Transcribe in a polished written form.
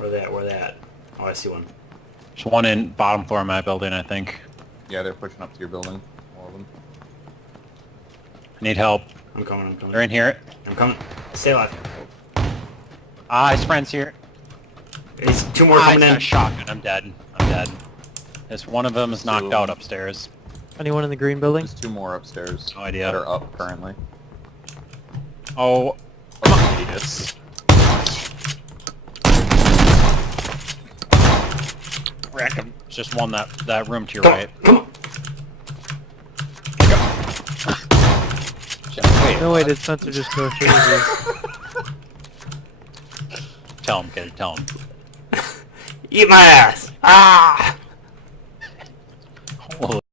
Where they at? Where they at? Oh, I see one. There's one in bottom floor of my building, I think. Yeah, they're pushing up to your building. All of them. I need help. I'm coming, I'm coming. They're in here. I'm coming. Stay alive. Ah, his friend's here. There's two more Ah, coming he's got in. a shotgun. I'm dead. I'm dead. This one of them is knocked out upstairs. Anyone in the green building? There's 2 more upstairs. No idea. That are up currently. Oh, come on, idiots. Wreck him. It's just one that room to your Come right. Come on. Wait, No way did Spencer just go through these. tell him, kid. Tell him. Eat my ass! Ah! Holy